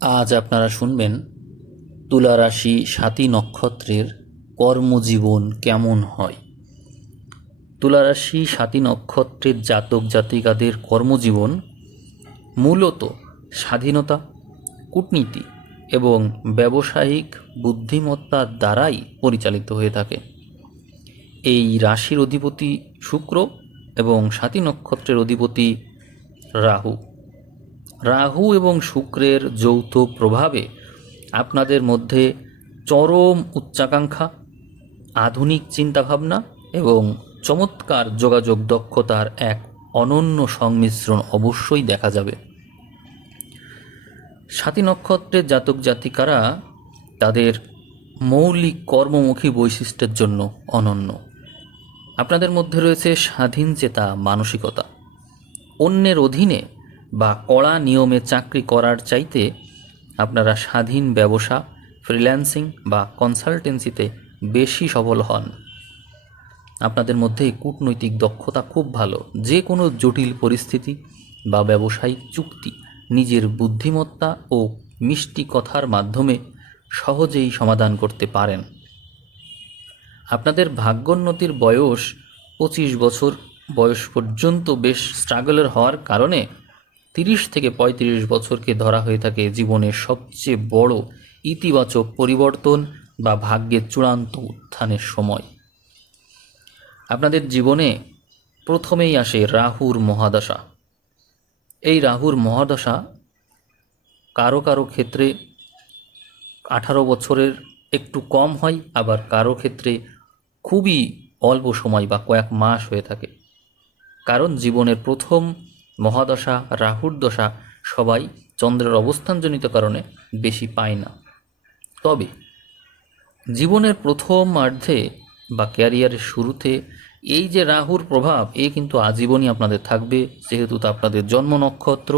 আজ আপনারা শুনবেন তুলা রাশি স্বাতী নক্ষত্রের কর্মজীবন কেমন হয়। তুলা রাশি স্বাতী নক্ষত্রের জাতক জাতিকাদের কর্মজীবন মূলত স্বাধীনতা, কূটনীতি এবং ব্যবসায়িক বুদ্ধিমত্তার দ্বারাই পরিচালিত হয়ে থাকে। এই রাশির অধিপতি শুক্র এবং স্বাতী নক্ষত্রের অধিপতি রাহু। রাহু এবং শুক্রের যৌথ প্রভাবে আপনাদের মধ্যে চরম উচ্চাকাঙ্ক্ষা, আধুনিক চিন্তাভাবনা এবং চমৎকার যোগাযোগ দক্ষতার এক অনন্য সংমিশ্রণ অবশ্যই দেখা যাবে। স্বাতী নক্ষত্রের জাতক জাতিকারা তাদের মৌলিক কর্মমুখী বৈশিষ্ট্যের জন্য অনন্য। আপনাদের মধ্যে রয়েছে স্বাধীন চেতা মানসিকতা। অন্যের অধীনে বা কড়া নিয়মে চাকরি করার চাইতে আপনারা স্বাধীন ব্যবসা, ফ্রিল্যান্সিং বা কনসালটেন্সিতে বেশি সফল হন। আপনাদের মধ্যে কূটনৈতিক দক্ষতা খুব ভালো। যে কোনো জটিল পরিস্থিতি বা ব্যবসায়িক চুক্তি নিজের বুদ্ধিমত্তা ও মিষ্টি কথার মাধ্যমে সহজেই সমাধান করতে পারেন। আপনাদের ভাগ্যোন্নতির বয়স 25 বছর বয়স পর্যন্ত বেশ স্ট্রাগলের হওয়ার কারণে 30 থেকে 35 বছরকে ধরা হয়ে থাকে জীবনের সবচেয়ে বড় ইতিবাচক পরিবর্তন বা ভাগ্যের চূড়ান্ত উত্থানের সময়। আপনাদের জীবনে প্রথমেই আসে রাহুর মহাদশা। এই রাহুর মহাদশা কারো কারো ক্ষেত্রে 18 বছরের একটু কম হয়, আবার কারো ক্ষেত্রে খুবই অল্প সময় বা কয়েক মাস হয়ে থাকে। কারণ জীবনের প্রথম মহাদশা রাহুর দশা সবাই চন্দ্রের অবস্থানজনিত কারণে বেশি পায় না। তবে জীবনের প্রথমার্ধে বা ক্যারিয়ারের শুরুতে এই যে রাহুর প্রভাব, কিন্তু আজীবনই আপনাদের থাকবে, যেহেতু তা আপনাদের জন্ম নক্ষত্র।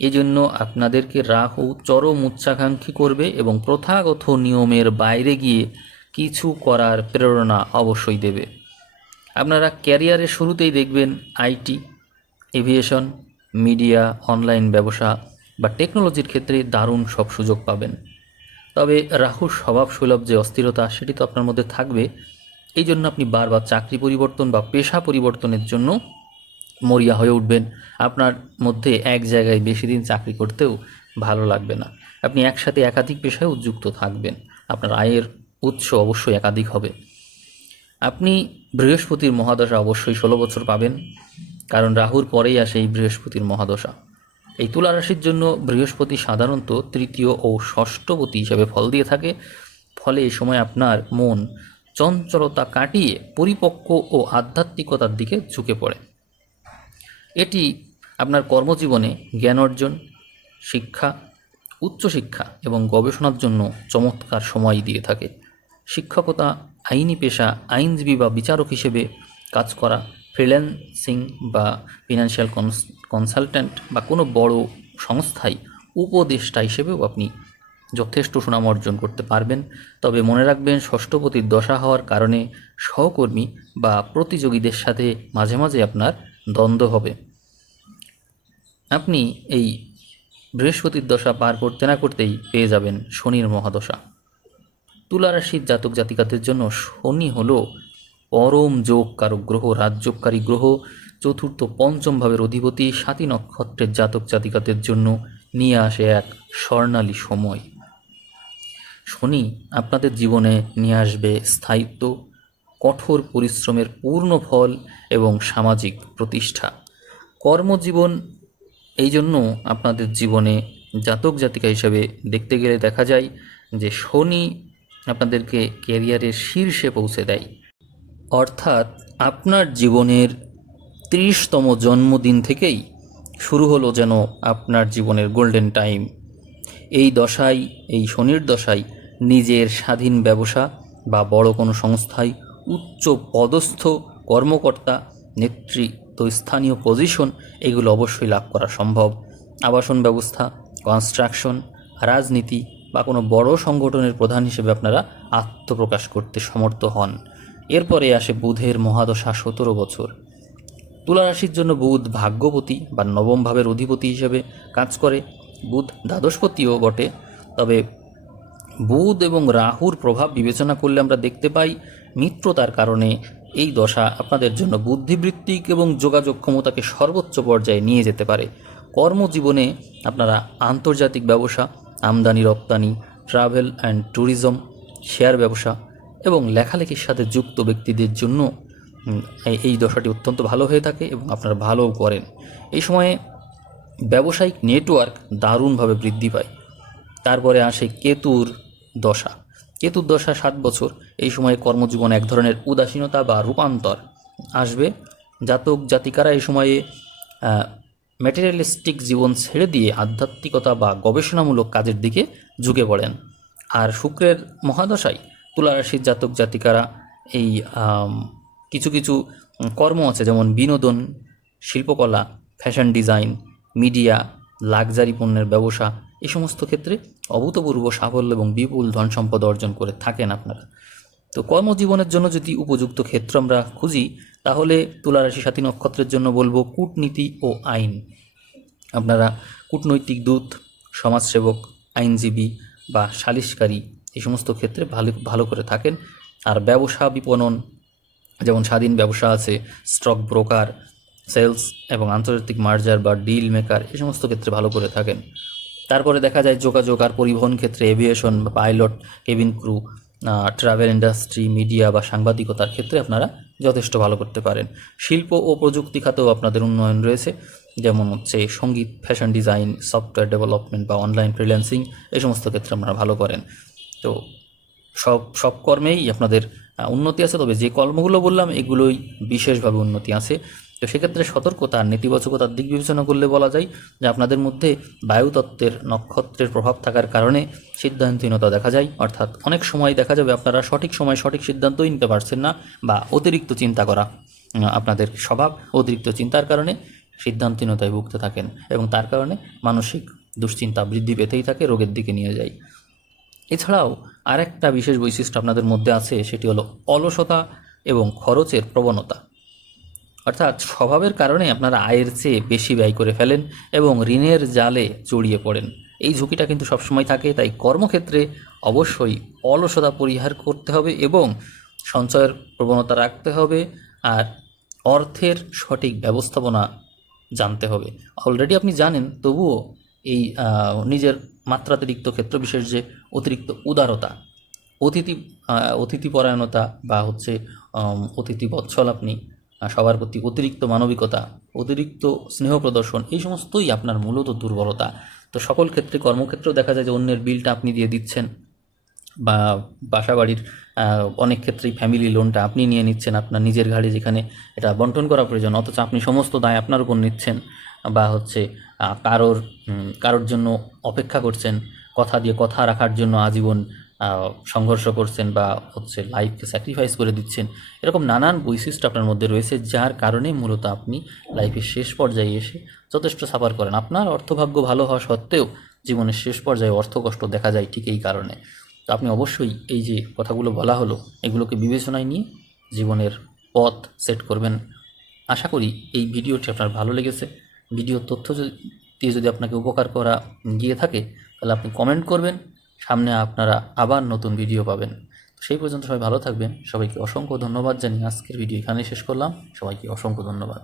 এই জন্য আপনাদেরকে রাহু চরম উচ্চাকাঙ্ক্ষী করবে এবং প্রথাগত নিয়মের বাইরে গিয়ে কিছু করার প্রেরণা অবশ্যই দেবে। আপনারা ক্যারিয়ারের শুরুতেই দেখবেন আইটি, এভিয়েশন, মিডিয়া, অনলাইন ব্যবসা বা টেকনোলজির ক্ষেত্রে দারুণ সব সুযোগ পাবেন। তবে রাহুর স্বভাব সুলভ যে অস্থিরতা, সেটি তো আপনার মধ্যে থাকবে। এই জন্য আপনি বারবার চাকরি পরিবর্তন বা পেশা পরিবর্তনের জন্য মরিয়া হয়ে উঠবেন। আপনার মধ্যে এক জায়গায় বেশি দিন চাকরি করতেও ভালো লাগবে না। আপনি একসাথে একাধিক পেশায় উদ্যুক্ত থাকবেন। আপনার আয়ের উৎস অবশ্যই একাধিক হবে। আপনি বৃহস্পতির মহাদশা অবশ্যই 16 বছর পাবেন, কারণ রাহুর পরেই আসে এই বৃহস্পতির মহাদশা। এই তুলা রাশির জন্য বৃহস্পতি সাধারণত তৃতীয় ও ষষ্ঠপতি হিসেবে ফল দিয়ে থাকে। ফলে এই সময় আপনার মন চঞ্চলতা কাটিয়ে পরিপক্ক ও আধ্যাত্মিকতার দিকে ঝুঁকে পড়ে। এটি আপনার কর্মজীবনে জ্ঞান অর্জন, শিক্ষা, উচ্চশিক্ষা এবং গবেষণার জন্য চমৎকার সময় দিয়ে থাকে। শিক্ষকতা, আইনি পেশা, আইনজীবী বা বিচারক হিসেবে কাজ করা, ফ্রিল্যান্সিং বা ফিনান্সিয়াল কনসালট্যান্ট বা কোনো বড় সংস্থায় উপদেষ্টা হিসেবেও আপনি যথেষ্ট সুনাম অর্জন করতে পারবেন। তবে মনে রাখবেন, ষষ্ঠপতির দশা হওয়ার কারণে সহকর্মী বা প্রতিযোগীদের সাথে মাঝে মাঝে আপনার দ্বন্দ্ব হবে। আপনি এই বৃহস্পতির দশা পার করতে না করতেই পেয়ে যাবেন শনির মহাদশা। তুলা রাশির জাতক জাতিকাদের জন্য শনি হলো পরম যোগকারক গ্রহ, রাজযোগকারী গ্রহ, চতুর্থ পঞ্চম ভাবের অধিপতি। স্বাতী নক্ষত্রের জাতক জাতিকাদের জন্য নিয়ে আসে এক স্বর্ণালী সময়। শনি আপনাদের জীবনে নিয়ে আসবে স্থায়িত্ব, কঠোর পরিশ্রমের পূর্ণ ফল এবং সামাজিক প্রতিষ্ঠা। কর্মজীবন এই জন্য আপনাদের জীবনে জাতক জাতিকা হিসাবে দেখতে গেলে দেখা যায় যে শনি আপনাদেরকে ক্যারিয়ারের শীর্ষে পৌঁছে দেয়। অর্থাৎ আপনার জীবনের 30তম জন্মদিন থেকেই শুরু হলো যেন আপনার জীবনের গোল্ডেন টাইম। এই দশায়, এই শনির দশায় নিজের স্বাধীন ব্যবসা বা বড় কোনো সংস্থায় উচ্চ পদস্থ কর্মকর্তা, নেতৃত্ব স্থানীয় পজিশন এগুলো অবশ্যই লাভ করা সম্ভব। আবাসন ব্যবস্থা, কনস্ট্রাকশন, রাজনীতি বা কোনো বড় সংগঠনের প্রধান হিসেবে আপনারা আত্মপ্রকাশ করতে সমর্থ হন। এরপরে আসে বুধের মহাদশা 17 বছর। তুলা রাশির জন্য বুধ ভাগ্যপতি বা নবম ভাবের অধিপতি হিসেবে কাজ করে। বুধ দ্বাদশপতিও বটে, তবে বুধ এবং রাহুর প্রভাব বিবেচনা করলে আমরা দেখতে পাই মিত্রতার কারণে এই দশা আপনাদের জন্য বুদ্ধিবৃত্তিক এবং যোগাযোগ ক্ষমতাকে সর্বোচ্চ পর্যায়ে নিয়ে যেতে পারে। কর্মজীবনে আপনারা আন্তর্জাতিক ব্যবসা, আমদানি রপ্তানি, ট্রাভেল অ্যান্ড ট্যুরিজম, শেয়ার ব্যবসা এবং লেখালেখির সাথে যুক্ত ব্যক্তিদের জন্য এই দশাটি অত্যন্ত ভালো হয়ে থাকে এবং আপনারা ভালোও করেন। এই সময়ে ব্যবসায়িক নেটওয়ার্ক দারুণভাবে বৃদ্ধি পায়। তারপরে আসে কেতুর দশা। কেতুর দশা 7 বছর। এই সময়ে কর্মজীবনে এক ধরনের উদাসীনতা বা রূপান্তর আসবে। জাতক জাতিকারা এই সময়ে ম্যাটেরিয়ালিস্টিক জীবন ছেড়ে দিয়ে আধ্যাত্মিকতা বা গবেষণামূলক কাজের দিকে ঝুঁকে পড়েন। আর শুক্রের মহাদশায় তুলা রাশির জাতক জাতিকারা এই কিছু কিছু কর্ম আছে, যেমন বিনোদন, শিল্পকলা, ফ্যাশন ডিজাইন, মিডিয়া, লাক্সারি পণ্যের ব্যবসা, এই সমস্ত ক্ষেত্রে অভূতপূর্ব সাফল্য এবং বিপুল ধন সম্পদ অর্জন করে থাকেন আপনারা। তো কর্মজীবনের জন্য যদি উপযুক্ত ক্ষেত্র আমরা খুঁজি, তাহলে তুলারাশি সাথী নক্ষত্রের জন্য বলবো কূটনীতি ও আইন। আপনারা কূটনৈতিক দূত, সমাজসেবক, আইনজীবী বা সালিশকারী এই সমস্ত ক্ষেত্রে ভালো করে থাকেন। আর ব্যবসা বিপণন, যেমন স্বাধীন ব্যবসা আছে, স্টক ব্রোকার, সেলস এবং আন্তর্জাতিক মার্জার বা ডিল মেকার, এই সমস্ত ক্ষেত্রে ভালো করে থাকেন। তারপরে দেখা যায় যোগাযোগ আর পরিবহন ক্ষেত্রে এভিয়েশন বা pilot, cabin crew, travel industry, media বা সাংবাদিকতার ক্ষেত্রে আপনারা যথেষ্ট ভালো করতে পারেন। শিল্প ও প্রযুক্তি খাতেও আপনাদের উন্নয়ন রয়েছে, যেমন হচ্ছে সঙ্গীত, ফ্যাশন ডিজাইন, সফটওয়্যার ডেভেলপমেন্ট বা অনলাইন ফ্রিল্যান্সিং, এই সমস্ত ক্ষেত্রে আপনারা ভালো করেন। তো সব কর্মেই আপনাদের উন্নতি আছে, তবে যে কর্মগুলো বললাম এগুলোই বিশেষভাবে উন্নতি আছে। তো সেক্ষেত্রে সতর্কতা আর নেতিবাচকতার দিক বিবেচনা করলে বলা যায় যে আপনাদের মধ্যে বায়ুতত্ত্বের নক্ষত্রের প্রভাব থাকার কারণে সিদ্ধান্তহীনতা দেখা যায়, অর্থাৎ অনেক সময় দেখা যাবে আপনারা সঠিক সময় সঠিক সিদ্ধান্তই নিতে পারছেন না, বা অতিরিক্ত চিন্তা করা আপনাদের স্বভাব, অতিরিক্ত চিন্তার কারণে সিদ্ধান্তহীনতায় ভুগতে থাকেন এবং তার কারণে মানসিক দুশ্চিন্তা বৃদ্ধি পেতেই থাকে, রোগের দিকে নিয়ে যায়। এছাড়াও আরেকটা বিশেষ বৈশিষ্ট্য আপনাদের মধ্যে আছে, সেটি হলো অলসতা এবং খরচের প্রবণতা। অর্থাৎ স্বভাবের কারণে আপনারা আয়ের চেয়ে বেশি ব্যয় করে ফেলেন এবং ঋণের জালে জড়িয়ে পড়েন। এই ঝুঁকিটা কিন্তু সবসময় থাকে, তাই কর্মক্ষেত্রে অবশ্যই অলসতা পরিহার করতে হবে এবং সঞ্চয়ের প্রবণতা রাখতে হবে, আর অর্থের সঠিক ব্যবস্থাপনা জানতে হবে। অলরেডি আপনি জানেন, তবুও এই নিজের মাত্রাতিরিক্ত ক্ষেত্র বিশেষ যে অতিরিক্ত উদারতা, অতিথিপরায়ণতা বা হচ্ছে অতিথি বৎসল, আপনি সবার প্রতি অতিরিক্ত মানবিকতা, অতিরিক্ত স্নেহ প্রদর্শন, এই সমস্তই আপনার মূলত দুর্বলতা। তো সকল ক্ষেত্রে, কর্মক্ষেত্রেও দেখা যায় যে অন্যের বিলটা আপনি দিয়ে দিচ্ছেন, বা বাসা বাড়ির অনেক ক্ষেত্রেই ফ্যামিলি লোনটা আপনি নিয়ে নিচ্ছেন আপনার নিজের ঘাড়ে, যেখানে এটা বন্টন করা প্রয়োজন, অথচ আপনি সমস্ত দায় আপনার উপর নিচ্ছেন, বা হচ্ছে কারোর জন্য অপেক্ষা করছেন, কথা দিয়ে কথা রাখার জন্য আজীবন সংঘর্ষ করছেন, বা হচ্ছে লাইফকে স্যাক্রিফাইস করে দিচ্ছেন। এরকম নানান বৈশিষ্ট্য আপনার মধ্যে রয়েছে, যার কারণে মূলত আপনি লাইফের শেষ পর্যায়ে এসে যথেষ্ট সাফার করেন। আপনার অর্থভাগ্য ভালো হওয়া সত্ত্বেও জীবনের শেষ পর্যায়ে অর্থকষ্ট দেখা যায় ঠিক এই কারণে। তো আপনি অবশ্যই এই যে কথাগুলো বলা হলো, এগুলোকে বিবেচনায় নিয়ে জীবনের পথ সেট করবেন। আশা করি এই ভিডিওটি আপনার ভালো লেগেছে। ভিডিওর তথ্য দিয়ে যদি আপনাকে উপকার করা গিয়ে থাকে, তাহলে আপনি কমেন্ট করবেন। সামনে আপনারা আবার নতুন ভিডিও পাবেন। সেই পর্যন্ত সবাই ভালো থাকবেন। সবাইকে অসংখ্য ধন্যবাদ জানিয়ে আজকের ভিডিও এখানেই শেষ করলাম। সবাইকে অসংখ্য ধন্যবাদ।